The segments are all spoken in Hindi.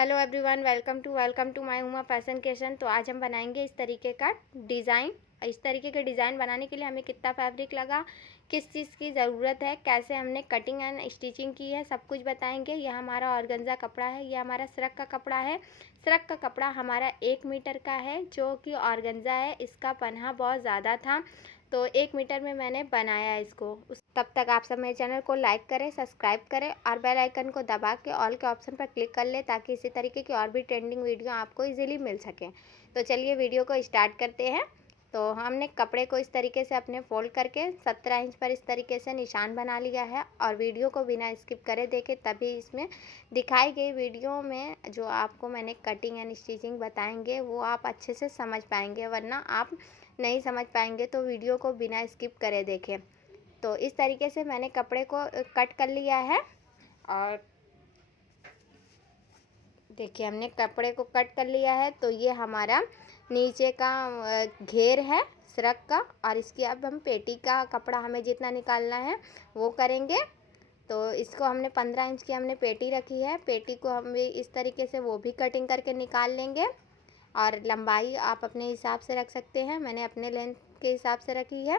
Hello everyone, welcome to my Uma fashion creation. तो आज हम बनाएंगे इस तरीके का डिज़ाइन। इस तरीके के डिज़ाइन बनाने के लिए हमें कितना फैब्रिक लगा, किस चीज़ की ज़रूरत है, कैसे हमने कटिंग एंड स्टिचिंग की है, सब कुछ बताएंगे। यह हमारा ऑर्गेन्जा कपड़ा है, यह हमारा श्रग का कपड़ा है। श्रग का कपड़ा हमारा 1 मीटर का है, जो कि ऑर्गेन्जा है। इसका पन्हा बहुत ज़्यादा था, तो 1 मीटर में मैंने बनाया है इसको। तब तक आप सब मेरे चैनल को लाइक करें, सब्सक्राइब करें और बेल आइकन को दबा के ऑल के ऑप्शन पर क्लिक कर लें, ताकि इसी तरीके की और भी ट्रेंडिंग वीडियो आपको इजीली मिल सकें। तो चलिए वीडियो को स्टार्ट करते हैं। तो हमने कपड़े को इस तरीके से अपने फोल्ड करके 17 इंच पर इस तरीके से निशान बना लिया है। और वीडियो को बिना स्किप करे देखें, तभी इसमें दिखाई गई वीडियो में जो आपको मैंने कटिंग एंड स्टिचिंग बताएंगे वो आप अच्छे से समझ पाएंगे, वरना आप नहीं समझ पाएंगे। तो वीडियो को बिना स्किप करे देखें। तो इस तरीके से मैंने कपड़े को कट कर लिया है। और देखिए, हमने कपड़े को कट कर लिया है। तो ये हमारा नीचे का घेर है श्रग का। और इसकी अब हम पेटी का कपड़ा हमें जितना निकालना है वो करेंगे। तो इसको हमने 15 इंच की हमने पेटी रखी है। पेटी को हम भी इस तरीके से वो भी कटिंग करके निकाल लेंगे। और लंबाई आप अपने हिसाब से रख सकते हैं, मैंने अपने लेंथ के हिसाब से रखी है।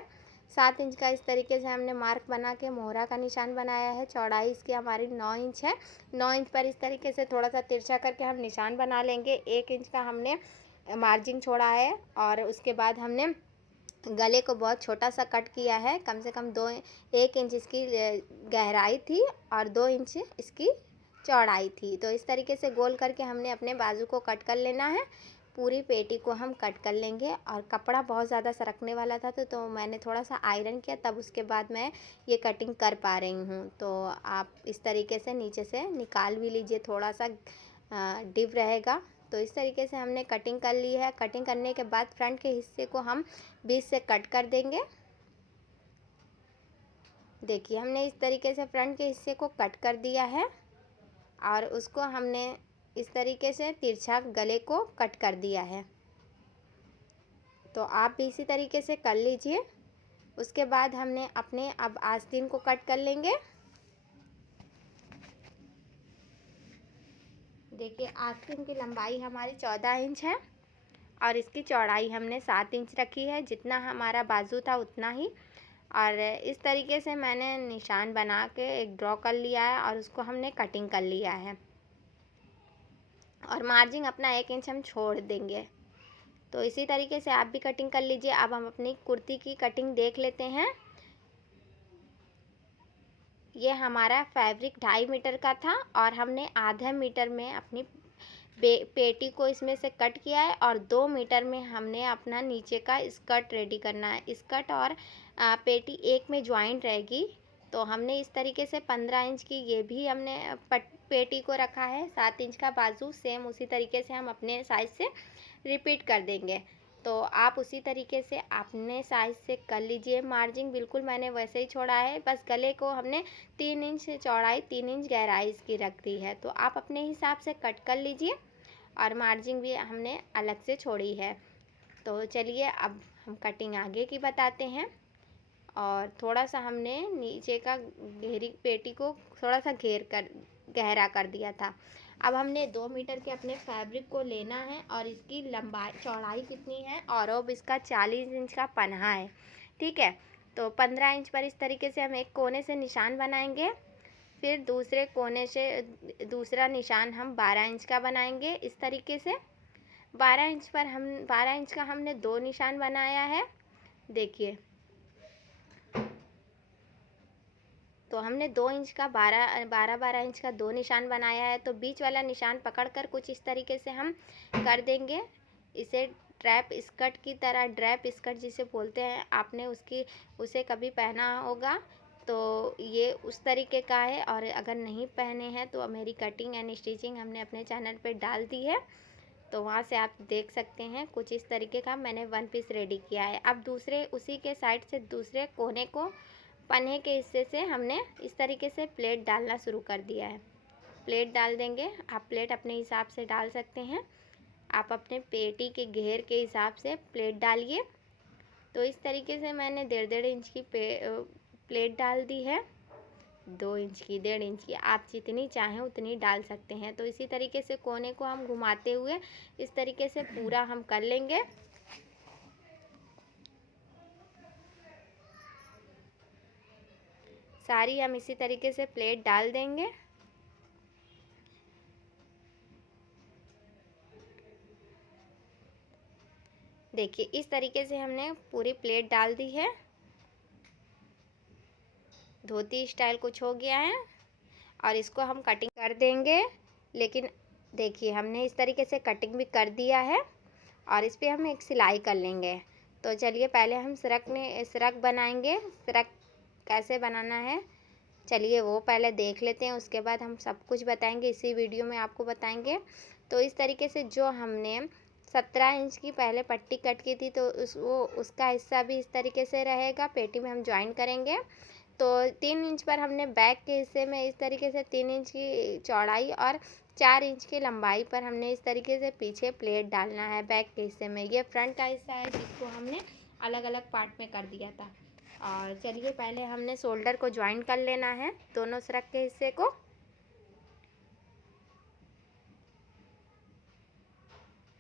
7 इंच का इस तरीके से हमने मार्क बना के मोहरा का निशान बनाया है। चौड़ाई इसकी हमारी 9 इंच है। 9 इंच पर इस तरीके से थोड़ा सा तिरछा करके हम निशान बना लेंगे। 1 इंच का हमने मार्जिन छोड़ा है। और उसके बाद हमने गले को बहुत छोटा सा कट किया है। कम से कम 1 इंच इसकी गहराई थी और 2 इंच इसकी चौड़ाई थी। तो इस तरीके से गोल करके हमने अपने बाजू को कट कर लेना है। पूरी पेटी को हम कट कर लेंगे। और कपड़ा बहुत ज़्यादा सरकने वाला था, तो मैंने थोड़ा सा आयरन किया, तब उसके बाद मैं ये कटिंग कर पा रही हूँ। तो आप इस तरीके से नीचे से निकाल भी लीजिए, थोड़ा सा डिप रहेगा। तो इस तरीके से हमने कटिंग कर ली है। कटिंग करने के बाद फ्रंट के हिस्से को हम बीच से कट कर देंगे। देखिए, हमने इस तरीके से फ्रंट के हिस्से को कट कर दिया है। और उसको हमने इस तरीके से तिरछा गले को कट कर दिया है। तो आप भी इसी तरीके से कर लीजिए। उसके बाद हमने अपने अब आस्तीन को कट कर लेंगे। देखिए, आस्तीन की लंबाई हमारी 14 इंच है और इसकी चौड़ाई हमने 7 इंच रखी है। जितना हमारा बाजू था उतना ही। और इस तरीके से मैंने निशान बना के एक ड्रॉ कर लिया है और उसको हमने कटिंग कर लिया है। और मार्जिन अपना 1 इंच हम छोड़ देंगे। तो इसी तरीके से आप भी कटिंग कर लीजिए। अब हम अपनी कुर्ती की कटिंग देख लेते हैं। ये हमारा फैब्रिक 2.5 मीटर का था और हमने आधा मीटर में अपनी पेटी को इसमें से कट किया है। और 2 मीटर में हमने अपना नीचे का स्कर्ट रेडी करना है। स्कर्ट और पेटी एक में ज्वाइंट रहेगी। तो हमने इस तरीके से 15 इंच की ये भी हमने पेटी को रखा है। 7 इंच का बाजू सेम उसी तरीके से हम अपने साइज से रिपीट कर देंगे। तो आप उसी तरीके से अपने साइज से कर लीजिए। मार्जिन बिल्कुल मैंने वैसे ही छोड़ा है, बस गले को हमने 3 इंच चौड़ाई 3 इंच गहराई इसकी रख दी है। तो आप अपने हिसाब से कट कर लीजिए। और मार्जिन भी हमने अलग से छोड़ी है। तो चलिए अब हम कटिंग आगे की बताते हैं। और थोड़ा सा हमने नीचे का घेरी पेटी को थोड़ा सा गहरा कर दिया था। अब हमने 2 मीटर के अपने फैब्रिक को लेना है और इसकी लंबाई चौड़ाई कितनी है, और अब इसका 40 इंच का पन्हा है। ठीक है। तो 15 इंच पर इस तरीके से हम एक कोने से निशान बनाएंगे। फिर दूसरे कोने से दूसरा निशान हम 12 इंच का बनाएंगे। इस तरीके से 12 इंच का हमने 2 निशान बनाया है। देखिए, तो हमने 2 इंच का 12 इंच का 2 निशान बनाया है। तो बीच वाला निशान पकड़कर कुछ इस तरीके से हम कर देंगे। इसे ड्रैप स्कर्ट की तरह, ड्रैप स्कर्ट जिसे बोलते हैं, आपने उसे कभी पहना होगा तो ये उस तरीके का है। और अगर नहीं पहने हैं तो मेरी कटिंग एंड स्टिचिंग हमने अपने चैनल पे डाल दी है, तो वहाँ से आप देख सकते हैं। कुछ इस तरीके का मैंने 1 पीस रेडी किया है। अब दूसरे उसी के साइड से दूसरे कोने को पन्हे के हिस्से से हमने इस तरीके से प्लेट डालना शुरू कर दिया है। प्लेट डाल देंगे। आप प्लेट अपने हिसाब से डाल सकते हैं। आप अपने पेटी के घेर के हिसाब से प्लेट डालिए। तो इस तरीके से मैंने 1.5 इंच की प्लेट डाल दी है। 2 इंच की, 1.5 इंच की, आप जितनी चाहें उतनी डाल सकते हैं। तो इसी तरीके से कोने को हम घुमाते हुए इस तरीके से पूरा हम कर लेंगे। सारी हम इसी तरीके से प्लेट डाल देंगे। देखिए इस तरीके से हमने पूरी प्लेट डाल दी है। धोती स्टाइल कुछ हो गया है और इसको हम कटिंग कर देंगे। लेकिन देखिए हमने इस तरीके से कटिंग भी कर दिया है और इस पर हम एक सिलाई कर लेंगे। तो चलिए पहले हम सिरक बनाएंगे। सिरक कैसे बनाना है चलिए वो पहले देख लेते हैं, उसके बाद हम सब कुछ बताएंगे, इसी वीडियो में आपको बताएंगे। तो इस तरीके से जो हमने 17 इंच की पहले पट्टी कट की थी तो उसका हिस्सा भी इस तरीके से रहेगा, पेटी में हम ज्वाइन करेंगे। तो 3 इंच पर हमने बैक के हिस्से में इस तरीके से 3 इंच की चौड़ाई और 4 इंच की लंबाई पर हमने इस तरीके से पीछे प्लेट डालना है बैक के हिस्से में। ये फ्रंट का हिस्सा है जिसको हमने अलग अलग पार्ट में कर दिया था। और चलिए पहले हमने शोल्डर को ज्वाइन कर लेना है, दोनों सिरक के हिस्से को।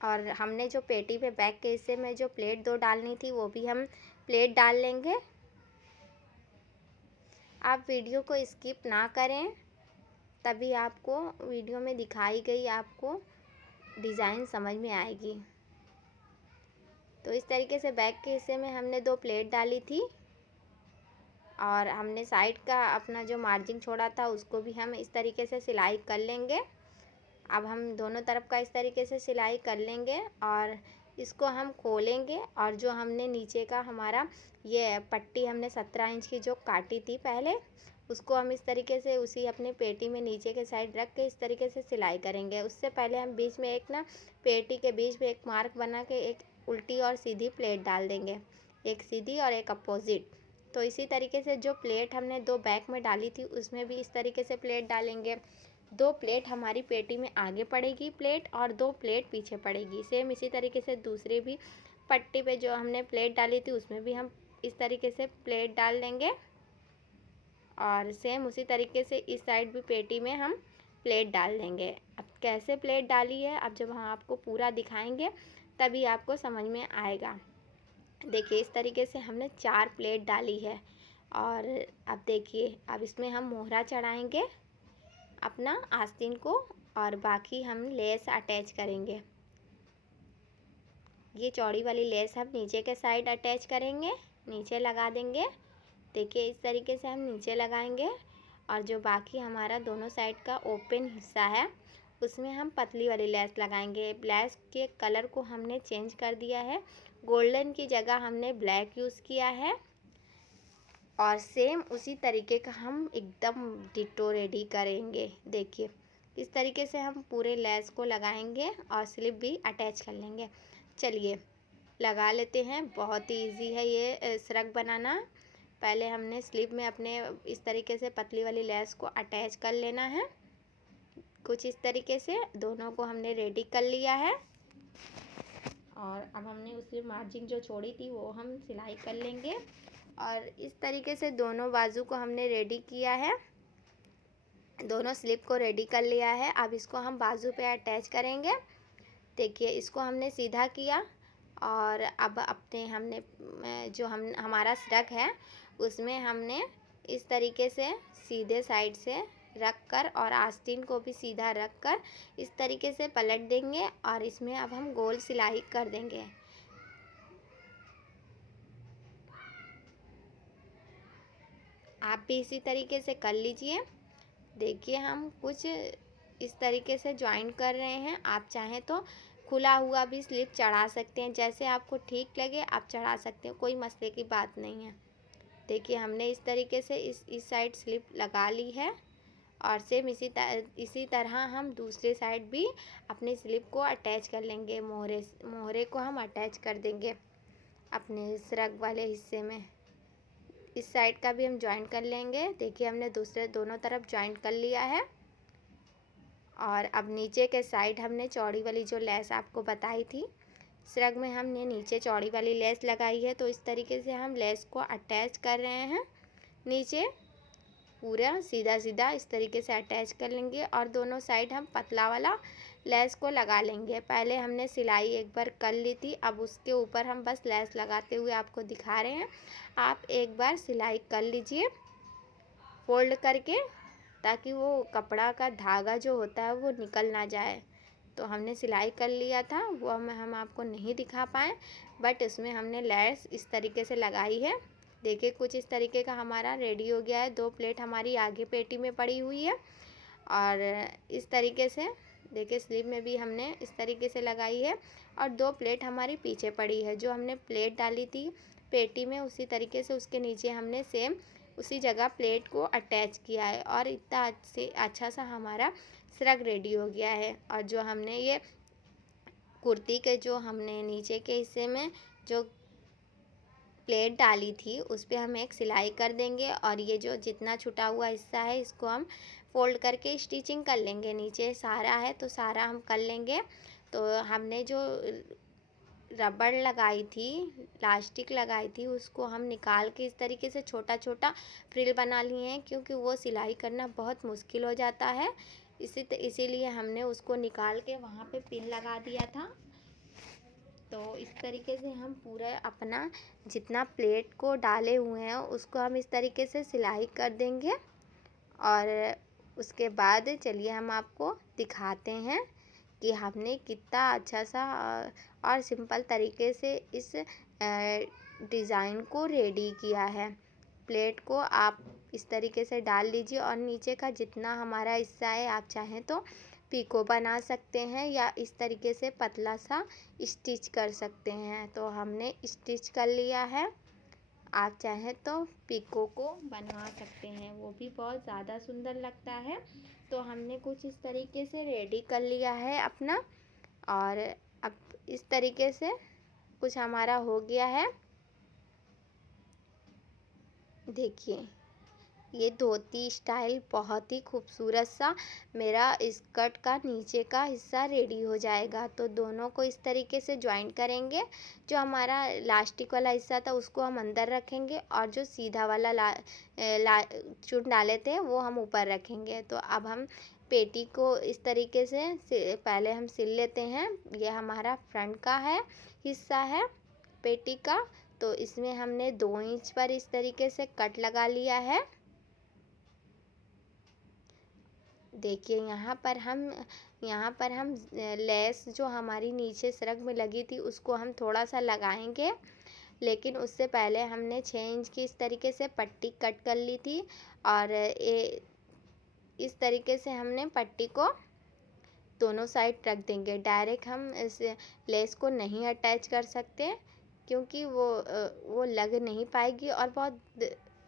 और हमने जो पेटी पे बैक के हिस्से में जो प्लेट 2 डालनी थी वो भी हम प्लेट डाल लेंगे। आप वीडियो को स्किप ना करें, तभी आपको वीडियो में दिखाई गई आपको डिज़ाइन समझ में आएगी। तो इस तरीके से बैक के हिस्से में हमने 2 प्लेट डाली थी और हमने साइड का अपना जो मार्जिन छोड़ा था उसको भी हम इस तरीके से सिलाई कर लेंगे। अब हम दोनों तरफ का इस तरीके से सिलाई कर लेंगे और इसको हम खोलेंगे। और जो हमने नीचे का हमारा ये पट्टी हमने 17 इंच की जो काटी थी पहले, उसको हम इस तरीके से उसी अपने पेटी में नीचे के साइड रख के इस तरीके से सिलाई करेंगे। उससे पहले हम बीच में एक ना पेटी के बीच में एक मार्क बना के एक उल्टी और सीधी प्लेट डाल देंगे, एक सीधी और एक अपोजिट। तो इसी तरीके से जो प्लेट हमने 2 बैक में डाली थी उसमें भी इस तरीके से प्लेट डालेंगे। 2 प्लेट हमारी पेटी में आगे पड़ेगी प्लेट और 2 प्लेट पीछे पड़ेगी। सेम इसी तरीके से दूसरी भी पट्टी पे जो हमने प्लेट डाली थी उसमें भी हम इस तरीके से प्लेट डाल देंगे और सेम उसी तरीके से इस साइड भी पेटी में हम प्लेट डाल देंगे। अब कैसे प्लेट डाली है अब जब हम आपको पूरा दिखाएंगे तभी आपको समझ में आएगा। देखिए इस तरीके से हमने 4 प्लेट डाली है और अब देखिए अब इसमें हम मोहरा चढ़ाएंगे अपना आस्तीन को और बाकी हम लेस अटैच करेंगे। ये चौड़ी वाली लेस हम नीचे के साइड अटैच करेंगे, नीचे लगा देंगे। देखिए इस तरीके से हम नीचे लगाएंगे और जो बाकी हमारा दोनों साइड का ओपन हिस्सा है उसमें हम पतली वाली लेस लगाएंगे। लेस के कलर को हमने चेंज कर दिया है, गोल्डन की जगह हमने ब्लैक यूज़ किया है। और सेम उसी तरीके का हम एकदम डिटो रेडी करेंगे। देखिए इस तरीके से हम पूरे लेस को लगाएंगे और स्लिप भी अटैच कर लेंगे। चलिए लगा लेते हैं, बहुत ही ईजी है ये सिरक बनाना। पहले हमने स्लिप में अपने इस तरीके से पतली वाली लेस को अटैच कर लेना है, कुछ इस तरीके से दोनों को हमने रेडी कर लिया है। और अब हमने उसकी मार्जिन जो छोड़ी थी वो हम सिलाई कर लेंगे और इस तरीके से दोनों बाजू को हमने रेडी किया है, दोनों स्लिप को रेडी कर लिया है। अब इसको हम बाजू पे अटैच करेंगे। देखिए इसको हमने सीधा किया और अब अपने हमने जो हमारा सिरक है उसमें हमने इस तरीके से सीधे साइड से रख कर और आस्तीन को भी सीधा रख कर इस तरीके से पलट देंगे और इसमें अब हम गोल सिलाई कर देंगे। आप भी इसी तरीके से कर लीजिए। देखिए हम कुछ इस तरीके से ज्वाइन कर रहे हैं, आप चाहें तो खुला हुआ भी स्लिप चढ़ा सकते हैं, जैसे आपको ठीक लगे आप चढ़ा सकते हैं, कोई मसले की बात नहीं है। देखिए हमने इस तरीके से इस साइड स्लिप लगा ली है और सेम इसी तरह हम दूसरे साइड भी अपनी स्लिप को अटैच कर लेंगे। मोहरे को हम अटैच कर देंगे अपने सिरक वाले हिस्से में। इस साइड का भी हम ज्वाइन कर लेंगे। देखिए हमने दोनों तरफ ज्वाइन कर लिया है और अब नीचे के साइड हमने चौड़ी वाली जो लेस आपको बताई थी सिरक में हमने नीचे चौड़ी वाली लेस लगाई है। तो इस तरीके से हम लेस को अटैच कर रहे हैं नीचे पूरा सीधा सीधा इस तरीके से अटैच कर लेंगे और दोनों साइड हम पतला वाला लेस को लगा लेंगे। पहले हमने सिलाई एक बार कर ली थी, अब उसके ऊपर हम बस लेस लगाते हुए आपको दिखा रहे हैं। आप एक बार सिलाई कर लीजिए फोल्ड करके, ताकि वो कपड़ा का धागा जो होता है वो निकल ना जाए। तो हमने सिलाई कर लिया था, वो हम आपको नहीं दिखा पाए, बट इसमें हमने लेस इस तरीके से लगाई है। देखिए कुछ इस तरीके का हमारा रेडी हो गया है। 2 प्लेट हमारी आगे पेटी में पड़ी हुई है और इस तरीके से देखिए स्लीव में भी हमने इस तरीके से लगाई है और 2 प्लेट हमारी पीछे पड़ी है। जो हमने प्लेट डाली थी पेटी में, उसी तरीके से उसके नीचे हमने सेम उसी जगह प्लेट को अटैच किया है और इतना अच्छा सा हमारा श्रग रेडी हो गया है। और जो हमने ये कुर्ती के जो हमने नीचे के हिस्से में जो प्लेट डाली थी उस पर हम एक सिलाई कर देंगे और ये जो जितना छुटा हुआ हिस्सा है इसको हम फोल्ड करके स्टिचिंग कर लेंगे। नीचे सारा है तो सारा हम कर लेंगे। तो हमने जो रबड़ लगाई थी, इलास्टिक लगाई थी, उसको हम निकाल के इस तरीके से छोटा छोटा फ्रिल बना लिए हैं, क्योंकि वो सिलाई करना बहुत मुश्किल हो जाता है। इसीलिए हमने उसको निकाल के वहाँ पे पिन लगा दिया था। तो इस तरीके से हम पूरा अपना जितना प्लेट को डाले हुए हैं उसको हम इस तरीके से सिलाई कर देंगे और उसके बाद चलिए हम आपको दिखाते हैं कि हमने कितना अच्छा सा और सिंपल तरीके से इस डिज़ाइन को रेडी किया है। प्लेट को आप इस तरीके से डाल लीजिए और नीचे का जितना हमारा हिस्सा है आप चाहें तो पीको बना सकते हैं या इस तरीके से पतला सा स्टिच कर सकते हैं। तो हमने स्टिच कर लिया है, आप चाहें तो पीको को बनवा सकते हैं, वो भी बहुत ज़्यादा सुंदर लगता है। तो हमने कुछ इस तरीके से रेडी कर लिया है अपना और अब इस तरीके से कुछ हमारा हो गया है। देखिए ये धोती स्टाइल बहुत ही खूबसूरत सा मेरा स्कर्ट का नीचे का हिस्सा रेडी हो जाएगा। तो दोनों को इस तरीके से ज्वाइन करेंगे। जो हमारा इलास्टिक वाला हिस्सा था उसको हम अंदर रखेंगे और जो सीधा वाला चुन डाले थे वो हम ऊपर रखेंगे। तो अब हम पेटी को इस तरीके से पहले हम सिल लेते हैं। ये हमारा फ्रंट का है हिस्सा है पेटी का। तो इसमें हमने 2 इंच पर इस तरीके से कट लगा लिया है। देखिए यहाँ पर हम लेस जो हमारी नीचे श्रग में लगी थी उसको हम थोड़ा सा लगाएंगे, लेकिन उससे पहले हमने 6 इंच की इस तरीके से पट्टी कट कर ली थी और इस तरीके से हमने पट्टी को दोनों साइड रख देंगे। डायरेक्ट हम इस लेस को नहीं अटैच कर सकते, क्योंकि वो लग नहीं पाएगी और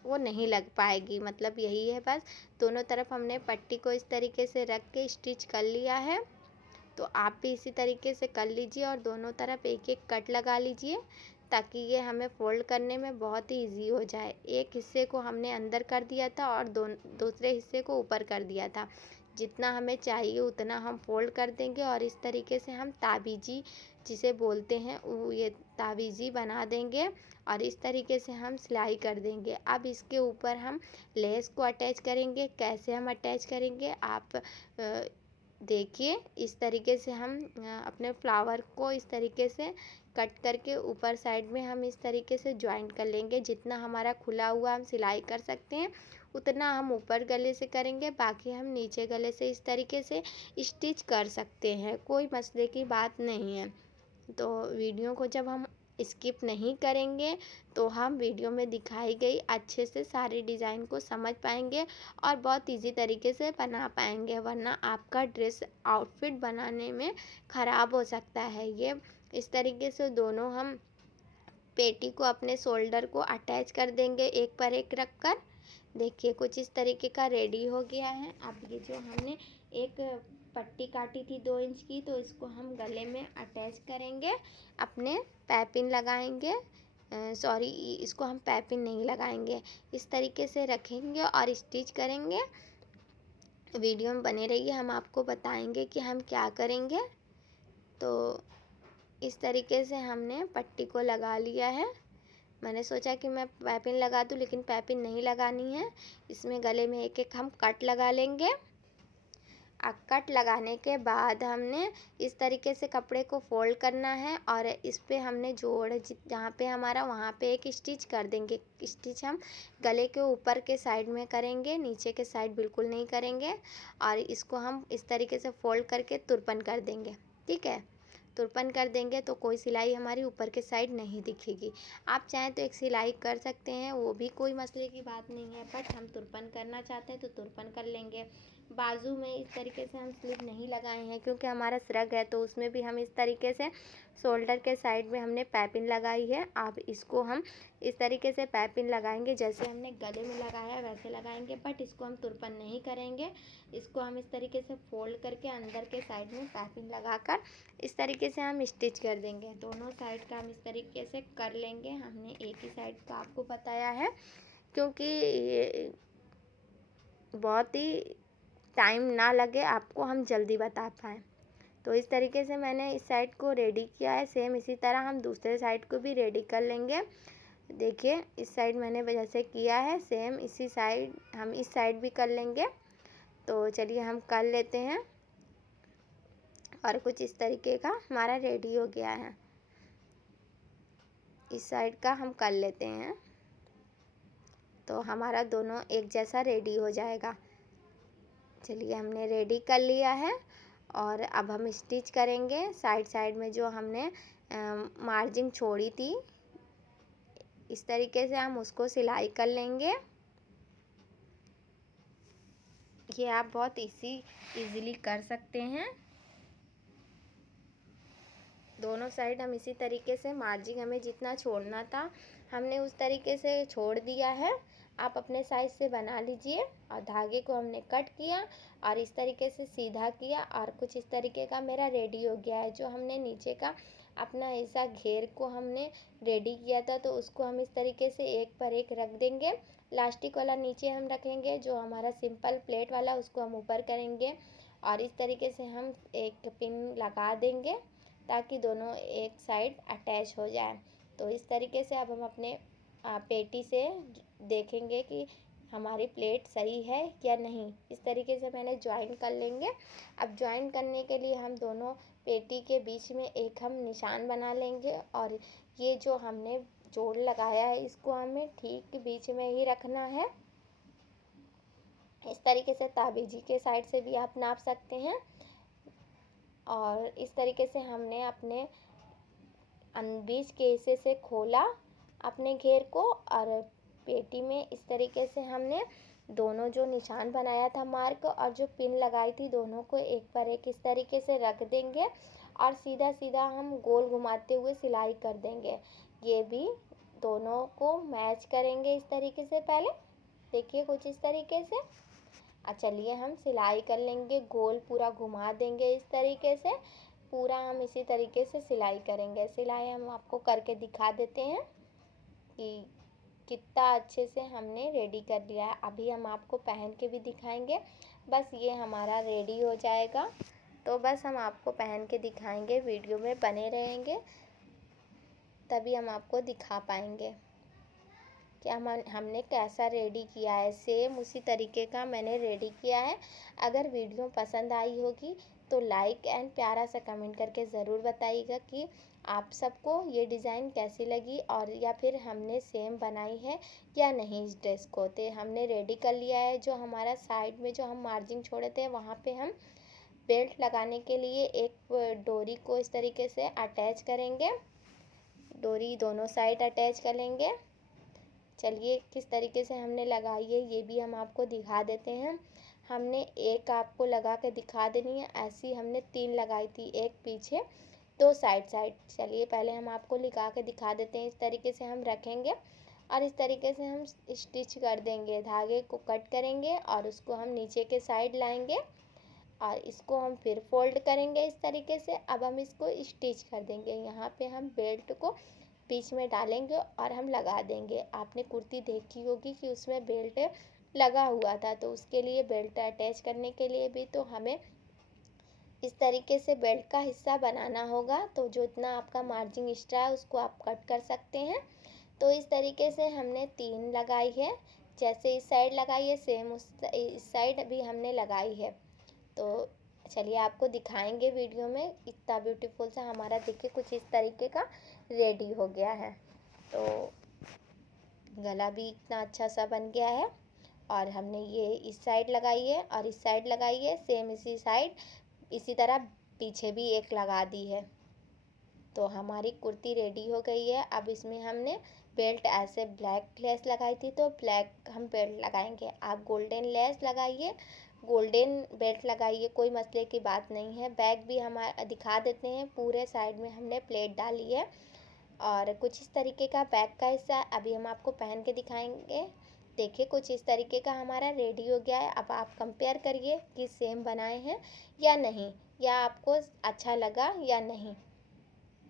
वो नहीं लग पाएगी, मतलब यही है बस। दोनों तरफ हमने पट्टी को इस तरीके से रख के स्टिच कर लिया है। तो आप भी इसी तरीके से कर लीजिए और दोनों तरफ एक एक कट लगा लीजिए, ताकि ये हमें फोल्ड करने में बहुत ही ईजी हो जाए। एक हिस्से को हमने अंदर कर दिया था और दूसरे हिस्से को ऊपर कर दिया था। जितना हमें चाहिए उतना हम फोल्ड कर देंगे और इस तरीके से हम ताबीजी जिसे बोलते हैं वो ये ताबीजी बना देंगे और इस तरीके से हम सिलाई कर देंगे। अब इसके ऊपर हम लेस को अटैच करेंगे। कैसे हम अटैच करेंगे आप देखिए। इस तरीके से हम अपने फ्लावर को इस तरीके से कट करके ऊपर साइड में हम इस तरीके से ज्वाइंट कर लेंगे। जितना हमारा खुला हुआ हम सिलाई कर सकते हैं उतना हम ऊपर गले से करेंगे, बाकी हम नीचे गले से इस तरीके से स्टिच कर सकते हैं, कोई मसले की बात नहीं है। तो वीडियो को जब हम स्किप नहीं करेंगे तो हम वीडियो में दिखाई गई अच्छे से सारी डिज़ाइन को समझ पाएंगे और बहुत इजी तरीके से बना पाएंगे, वरना आपका ड्रेस आउटफिट बनाने में ख़राब हो सकता है। ये इस तरीके से दोनों हम पेटी को अपने शोल्डर को अटैच कर देंगे एक पर एक रख कर। देखिए कुछ इस तरीके का रेडी हो गया है। अब ये जो हमने एक पट्टी काटी थी 2 इंच की, तो इसको हम गले में अटैच करेंगे, अपने पैपिन लगाएंगे। सॉरी, इसको हम पैपिन नहीं लगाएंगे, इस तरीके से रखेंगे और स्टिच करेंगे। वीडियो में बने रहिए, हम आपको बताएंगे कि हम क्या करेंगे। तो इस तरीके से हमने पट्टी को लगा लिया है। मैंने सोचा कि मैं पाइपिंग लगा दूँ, लेकिन पाइपिंग नहीं लगानी है। इसमें गले में एक एक हम कट लगा लेंगे। कट लगाने के बाद हमने इस तरीके से कपड़े को फोल्ड करना है और इस पे हमने जोड़ जहाँ पे हमारा वहाँ पे एक स्टिच कर देंगे। स्टिच हम गले के ऊपर के साइड में करेंगे, नीचे के साइड बिल्कुल नहीं करेंगे। और इसको हम इस तरीके से फोल्ड करके तुरपन कर देंगे। ठीक है, तुरपन कर देंगे तो कोई सिलाई हमारी ऊपर के साइड नहीं दिखेगी। आप चाहें तो एक सिलाई कर सकते हैं, वो भी कोई मसले की बात नहीं है, बट हम तुरपन करना चाहते हैं तो तुरपन कर लेंगे। बाजू में इस तरीके से हम स्लिप नहीं लगाए हैं क्योंकि हमारा श्रग है, तो उसमें भी हम इस तरीके से शोल्डर के साइड में हमने पाइपिंग लगाई है। अब इसको हम इस तरीके से पाइपिंग लगाएंगे, जैसे हमने गले में लगाया वैसे लगाएंगे, बट इसको हम तुरपन नहीं करेंगे। इसको हम इस तरीके से फोल्ड करके अंदर के साइड में पाइपिंग लगाकर इस तरीके से हम स्टिच कर देंगे। दोनों साइड का हम इस तरीके से कर लेंगे। हमने एक ही साइड का आपको बताया है क्योंकि ये बहुत ही टाइम ना लगे आपको, हम जल्दी बता पाएँ। तो इस तरीके से मैंने इस साइड को रेडी किया है। सेम इसी तरह हम दूसरे साइड को भी रेडी कर लेंगे। देखिए इस साइड मैंने जैसे किया है, सेम इसी साइड हम इस साइड भी कर लेंगे। तो चलिए हम कर लेते हैं और कुछ इस तरीके का हमारा रेडी हो गया है। इस साइड का हम कर लेते हैं तो हमारा दोनों एक जैसा रेडी हो जाएगा। चलिए हमने रेडी कर लिया है और अब हम स्टिच करेंगे। साइड साइड में जो हमने मार्जिन छोड़ी थी, इस तरीके से हम उसको सिलाई कर लेंगे। ये आप बहुत इजीली कर सकते हैं। दोनों साइड हम इसी तरीके से मार्जिन हमें जितना छोड़ना था हमने उस तरीके से छोड़ दिया है। आप अपने साइज से बना लीजिए। और धागे को हमने कट किया और इस तरीके से सीधा किया और कुछ इस तरीके का मेरा रेडी हो गया है। जो हमने नीचे का अपना ऐसा घेर को हमने रेडी किया था, तो उसको हम इस तरीके से एक पर एक रख देंगे। लास्टिक वाला नीचे हम रखेंगे, जो हमारा सिंपल प्लेट वाला उसको हम ऊपर करेंगे और इस तरीके से हम एक पिन लगा देंगे ताकि दोनों एक साइड अटैच हो जाए। तो इस तरीके से अब हम अपने पेटी से देखेंगे कि हमारी प्लेट सही है या नहीं। इस तरीके से मैंने ज्वाइन कर लेंगे। अब ज्वाइन करने के लिए हम दोनों पेटी के बीच में एक हम निशान बना लेंगे और ये जो हमने जोड़ लगाया है इसको हमें ठीक बीच में ही रखना है। इस तरीके से ताबीजी के साइड से भी आप नाप सकते हैं। और इस तरीके से हमने अपने बीच के हिस्से से खोला अपने घेर को और पेटी में इस तरीके से हमने दोनों जो निशान बनाया था मार्क और जो पिन लगाई थी, दोनों को एक पर एक इस तरीके से रख देंगे और सीधा सीधा हम गोल घुमाते हुए सिलाई कर देंगे। ये भी दोनों को मैच करेंगे इस तरीके से। पहले देखिए कुछ इस तरीके से। चलिए हम सिलाई कर लेंगे, गोल पूरा घुमा देंगे इस तरीके से। पूरा हम इसी तरीके से सिलाई करेंगे। सिलाई हम आपको करके दिखा देते हैं कि कितना अच्छे से हमने रेडी कर लिया है। अभी हम आपको पहन के भी दिखाएंगे। बस ये हमारा रेडी हो जाएगा तो बस हम आपको पहन के दिखाएंगे। वीडियो में बने रहेंगे तभी हम आपको दिखा पाएंगे कि हमने कैसा रेडी किया है। सेम उसी तरीके का मैंने रेडी किया है। अगर वीडियो पसंद आई होगी तो लाइक एंड प्यारा सा कमेंट करके ज़रूर बताइएगा कि आप सबको ये डिज़ाइन कैसी लगी और या फिर हमने सेम बनाई है या नहीं। इस ड्रेस को तो हमने रेडी कर लिया है। जो हमारा साइड में जो हम मार्जिन छोड़े थे वहाँ पे हम बेल्ट लगाने के लिए एक डोरी को इस तरीके से अटैच करेंगे। डोरी दोनों साइड अटैच करेंगे। चलिए किस तरीके से हमने लगाई है ये भी हम आपको दिखा देते हैं। हमने एक आपको लगा के दिखा देनी है, ऐसी हमने 3 लगाई थी, एक पीछे 2 साइड। चलिए पहले हम आपको लगा के दिखा देते हैं। इस तरीके से हम रखेंगे और इस तरीके से हम स्टिच कर देंगे। धागे को कट करेंगे और उसको हम नीचे के साइड लाएंगे और इसको हम फिर फोल्ड करेंगे इस तरीके से। अब हम इसको स्टिच कर देंगे। यहाँ पे हम बेल्ट को बीच में डालेंगे और हम लगा देंगे। आपने कुर्ती देखी होगी कि उसमें बेल्ट लगा हुआ था, तो उसके लिए बेल्ट अटैच करने के लिए भी तो हमें इस तरीके से बेल्ट का हिस्सा बनाना होगा। तो जो इतना आपका मार्जिन एक्स्ट्रा है उसको आप कट कर सकते हैं। तो इस तरीके से हमने 3 लगाई है। जैसे इस साइड लगाई है सेम इस साइड भी हमने लगाई है। तो चलिए आपको दिखाएंगे वीडियो में। इतना ब्यूटीफुल सा हमारा देखिए कुछ इस तरीके का रेडी हो गया है। तो गला भी इतना अच्छा सा बन गया है। और हमने ये इस साइड लगाई है और इस साइड लगाई है सेम इसी साइड, इसी तरह पीछे भी एक लगा दी है। तो हमारी कुर्ती रेडी हो गई है। अब इसमें हमने बेल्ट ऐसे ब्लैक लेस लगाई थी तो ब्लैक हम बेल्ट लगाएंगे। आप गोल्डन लेस लगाइए, गोल्डन बेल्ट लगाइए, कोई मसले की बात नहीं है। बैक भी हमारा दिखा देते हैं। पूरे साइड में हमने प्लेट डाली है और कुछ इस तरीके का बैक का हिस्सा अभी हम आपको पहन के दिखाएंगे। देखिए कुछ इस तरीके का हमारा रेडी हो गया है। अब आप कंपेयर करिए कि सेम बनाए हैं या नहीं, या आपको अच्छा लगा या नहीं।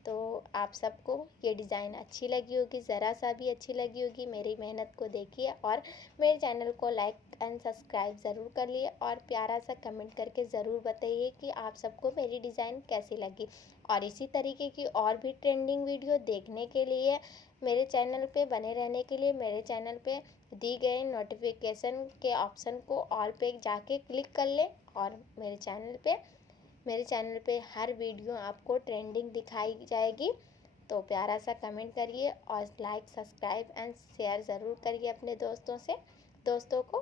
तो आप सबको ये डिज़ाइन अच्छी लगी होगी, ज़रा सा भी अच्छी लगी होगी। मेरी मेहनत को देखिए और मेरे चैनल को लाइक एंड सब्सक्राइब ज़रूर कर लिए और प्यारा सा कमेंट करके ज़रूर बताइए कि आप सबको मेरी डिज़ाइन कैसी लगी। और इसी तरीके की और भी ट्रेंडिंग वीडियो देखने के लिए, मेरे चैनल पे बने रहने के लिए मेरे चैनल पे दी गए नोटिफिकेशन के ऑप्शन को ऑल पे जाके क्लिक कर लें और मेरे चैनल पे हर वीडियो आपको ट्रेंडिंग दिखाई जाएगी। तो प्यारा सा कमेंट करिए और लाइक सब्सक्राइब एंड शेयर ज़रूर करिए अपने दोस्तों को।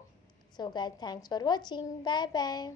So guys, thanks for watching, bye bye.